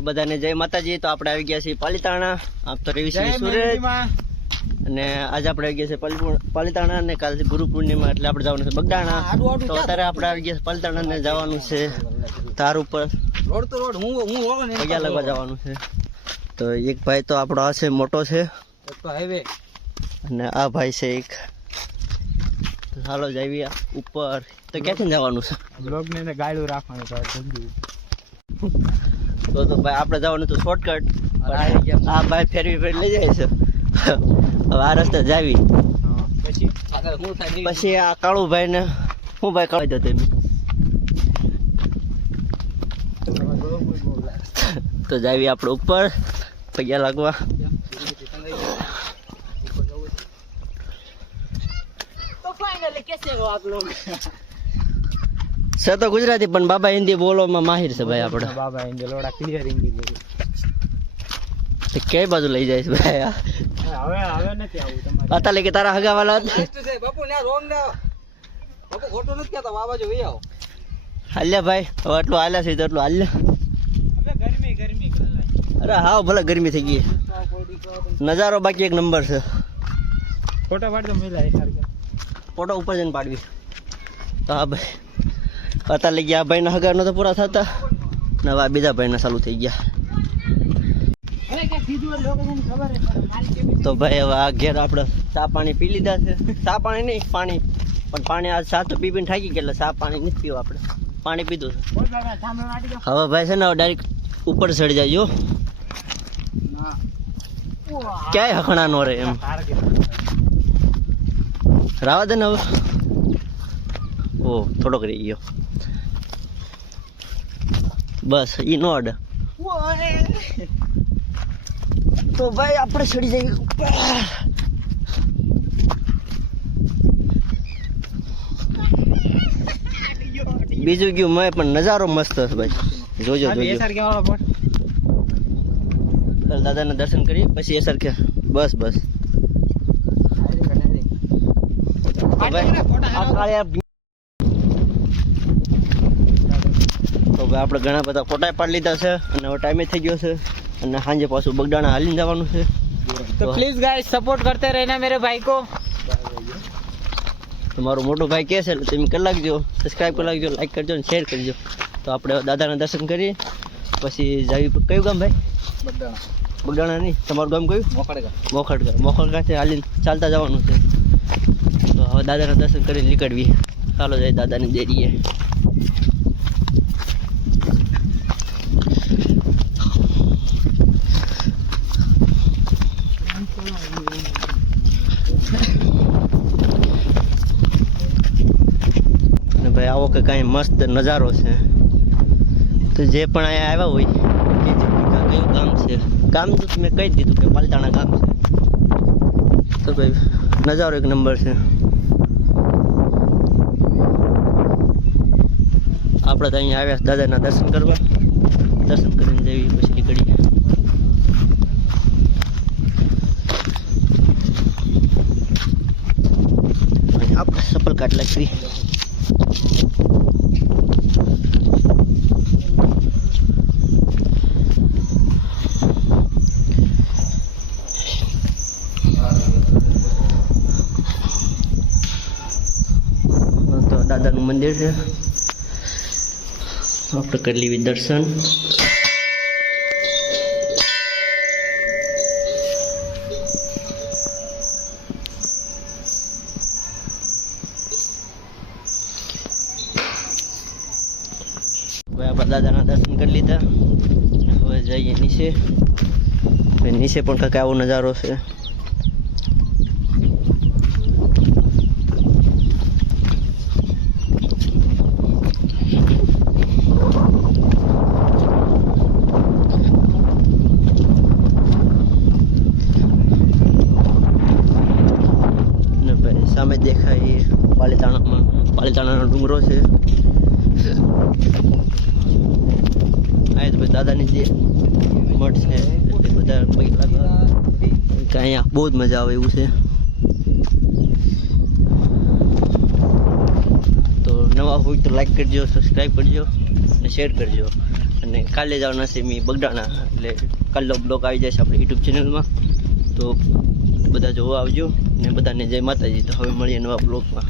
બધાને જય માતાજી. તો આપણે આવી ગયા છીએ પાલીતાણા. આપ તો રવિ છીએ સુરજ અને આજે આપણે આવી ગયા છે પાલી- પાલીતાણા અને કાલે ગુરુ પૂર્ણિમા એટલે આપણે જવાનું છે બગડાણા તો અત્યારે આપણે આવી ગયા છે પાલીતાણા ને જવાનું છે તાર ઉપર. રોડ તો રોડ હું હું પગ્યા લગવા જવાનું છે. તો એક ભાઈ તો આપણો આ છે મોટો છે. હાઈવે અને આ ભાઈ છે એક. હાલો જઈએ ઉપર. તો ક્યાંથી જવાનું છે? બ્લોગ ને ગાડું રાખવાનું તો જલ્દી. તો તો ભાઈ આપણે જવાનું તો શોર્ટકટ આ ભાઈ ફેરવી ફેરવી લઈ જાય છે. હવે આ રસ્તે જાવી પછી આ કાળુ ભાઈ ને હું ભાઈ કાઢી દો તમે તો જાવી આપણે ઉપર પૈયા લાગવા. તો ફાઇનલી કેસે હો આપ લોગ છે તો ગુજરાતી પણ બાબા હિન્દી બોલવામાં માહિર છે ભાઈ આપણે. બાબા હિન્દી લોડા ક્લિયર હિન્દી બોલે. તો કઈ બાજુ લઈ જાય છે ભાઈ? આ હવે હવે નથી આવું તમારે. અત્યારે કે તારા હગાવાલા બાપુ ને રોંગ ના બાપુ ખોટું નથી કહેતા બાબા જો વહી આવો. હાલ્યા ભાઈ હવે એટલું હાલ્યા છે તો એટલું હાલ્યા. હવે ગરમી ગરમી અરે હા ભલે ગરમી થઈ ગઈ. નજારો બાકી એક નંબર છે. ફોટા પાડતો મિલા એક ફોટો ઉપર જઈને પાડવી. તો હા ભાઈ. અત્યારે લઈ ગયા આ ભાઈના હગાર નતો પૂરા થતા. નવા બીજા ભાઈના ચાલુ થઈ ગયા. તો ભાઈ હવે આ ઘેર આપણે ચા પાણી પી લીધા છે. ચા પાણી નહીં, પાણી. પણ પાણી આ ચા તો પી પીને થાકી ગયા એટલે ચા પાણી નથી પીવું આપણે. પાણી પીધું છે. હવે ભાઈ છે ને હવે ડાયરેક્ટ ઉપર ચડી જાય ક્યાંય હખણા નો રહે એમ. રાવા દે ને હવે. ઓ થોડોક રહી ગયો. બસ ઈ નો અડે. તો ભાઈ આપણે ચડી જઈએ. બીજું ગયું મેં પણ નજારો મસ્ત છે ભાઈ. જોજો જોજો. દાદાના દર્શન કરીએ પછી એ સરખે બસ. બસ ભાઈ આ કાળે આ તો આપણે ઘણા બધા ફોટા પાડી લીધા છે અને હવે ટાઈમે થઈ ગયો છે અને સાંજે પાછું બગડાણા હાલીને જવાનું છે. તો પ્લીઝ ગાઈસ સપોર્ટ કરતા રહેના મેરે ભાઈ કો તમારો મોટો ભાઈ કહે છે તમે કરી લાગજો સબસ્ક્રાઈબ કરી લાગજો લાઈક કરજો અને શેર કરજો. તો આપણે દાદાના દર્શન કરીએ. પછી જાવી કયું ગામ ભાઈ? બગડાણા બગડાણા નહીં તમારું ગામ કયું? મોખડગા મોખડગા મોખડગાથી હાલીને ચાલતા જવાનું છે. તો હવે દાદાના દર્શન કરીને નીકળવી ચાલો જાય દાદાને દેરીએ ભાઈ, આવો કે કાંઈ મસ્ત નજારો છે. તો જે પણ અહીંયા આવ્યા હોય કે કયું ગામ છે? ગામ તો મેં કહી દીધું કે પાલતાણા ગામ છે. તો ભાઈ, નજારો એક નંબર છે. આપણે તો અહીંયા આવ્યા દાદાના દર્શન કરવા. દર્શન કરીને જઈએ, પછી નીકળીએ અને લાગવી તો દાદાનું મંદિર છે. આપણે કરી લેવી દર્શન હવે આપણે દાદાના દર્શન કરી લીધા અને હવે જઈએ નીચે હવે નીચે પણ કંઈક આવો નજારો છે ને ભાઈ સામે દેખાય એ પાલીતાણામાં પાલીતાણાનો ડુંગરો છે આ તો ભાઈ દાદાની જે મઠ છે એટલે બધા પૈકી લાગવા કે અહીંયા બહુ જ મજા આવે એવું છે. તો નવા હોય તો લાઈક કરજો સબસ્ક્રાઈબ કરજો અને શેર કરજો. અને કાલે જવાના છે મેં બગડાણા, એટલે કાલનો બ્લોગ આવી જશે આપણી યુટ્યુબ ચેનલમાં તો બધા જોવા આવજો ને બધાને જય માતાજી. તો હવે મળીએ નવા બ્લોગમાં